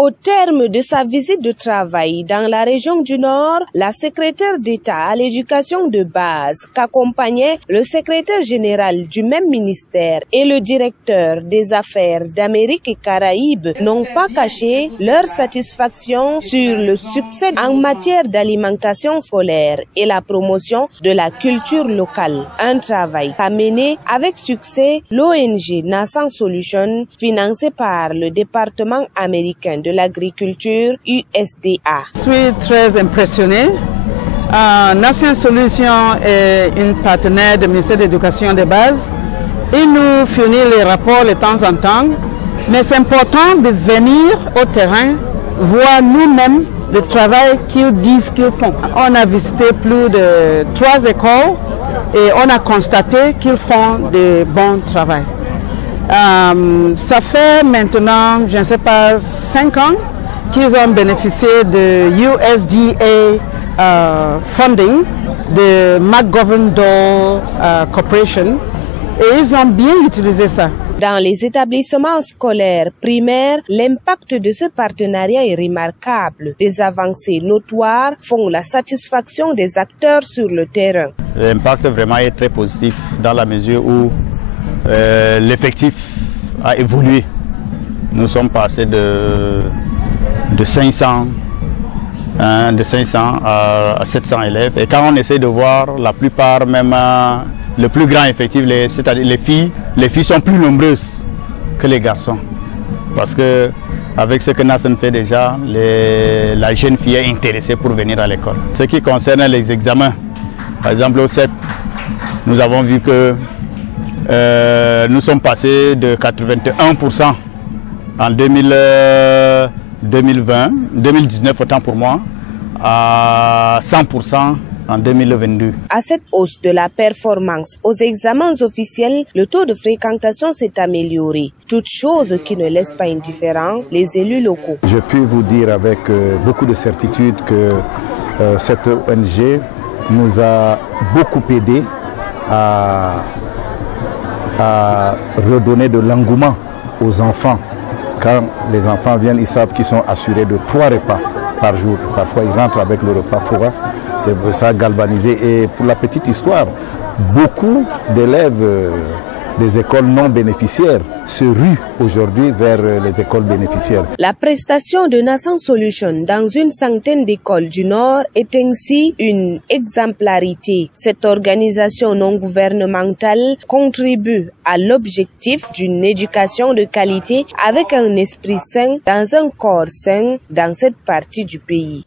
Au terme de sa visite de travail dans la région du Nord, la secrétaire d'État à l'éducation de base, qu'accompagnait le secrétaire général du même ministère et le directeur des affaires d'Amérique et Caraïbes, n'ont pas caché leur satisfaction sur le succès en matière d'alimentation scolaire et la promotion de la culture locale. Un travail qu'a mené avec succès l'ONG Nascent Solutions, financé par le département américain de l'agriculture USDA. Je suis très impressionné. Nascent Solutions est une partenaire du ministère de l'Éducation de base. Il nous fournit les rapports de temps en temps, mais c'est important de venir au terrain, voir nous-mêmes le travail qu'ils disent qu'ils font. On a visité plus de 3 écoles et on a constaté qu'ils font de bon travail. Ça fait maintenant, je ne sais pas, 5 ans qu'ils ont bénéficié de USDA funding de McGovern-Dole Corporation et ils ont bien utilisé ça. Dans les établissements scolaires primaires, l'impact de ce partenariat est remarquable. Des avancées notoires font la satisfaction des acteurs sur le terrain. L'impact vraiment est très positif dans la mesure où l'effectif a évolué. Nous sommes passés de 500 à 700 élèves. Et quand on essaie de voir la plupart, même le plus grand effectif, c'est-à-dire les filles sont plus nombreuses que les garçons. Parce que avec ce que Nascent fait déjà, la jeune fille est intéressée pour venir à l'école. Ce qui concerne les examens, par exemple au CEP, nous avons vu que nous sommes passés de 81% en 2019 autant pour moi, à 100% en 2022. À cette hausse de la performance aux examens officiels, le taux de fréquentation s'est amélioré. Toute chose qui ne laisse pas indifférents les élus locaux. Je peux vous dire avec beaucoup de certitude que cette ONG nous a beaucoup aidé à redonner de l'engouement aux enfants. Quand les enfants viennent, ils savent qu'ils sont assurés de 3 repas par jour. Parfois, ils rentrent avec le repas froid. C'est ça galvanisé. Et pour la petite histoire, beaucoup d'élèves des écoles non bénéficiaires se ruent aujourd'hui vers les écoles bénéficiaires. La prestation de Nascent Solutions dans une centaine d'écoles du Nord est ainsi une exemplarité. Cette organisation non gouvernementale contribue à l'objectif d'une éducation de qualité avec un esprit sain dans un corps sain dans cette partie du pays.